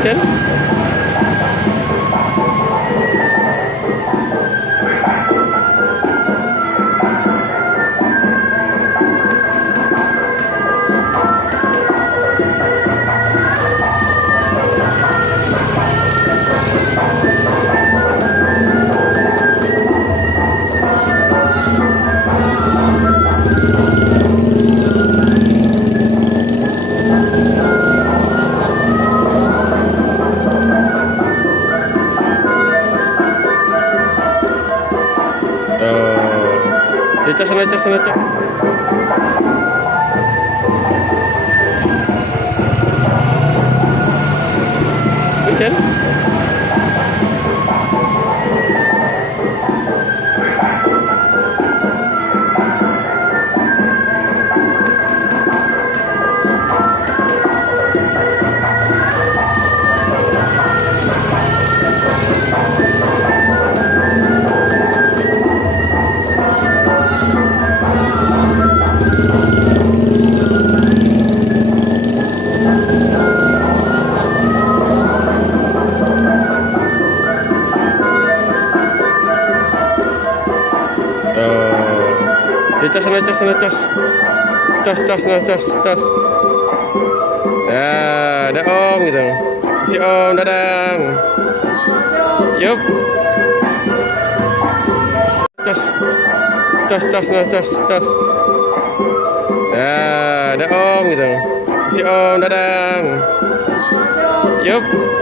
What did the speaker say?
Punten. Cek sana, cek sana, cek. Punten. Cek sana, cek sana, cek. Cas. Ya, ada Om gitu. Si Om, dadang. Yup. Cas. Ya, ada Om gitu. Si Om, dadang. Yup.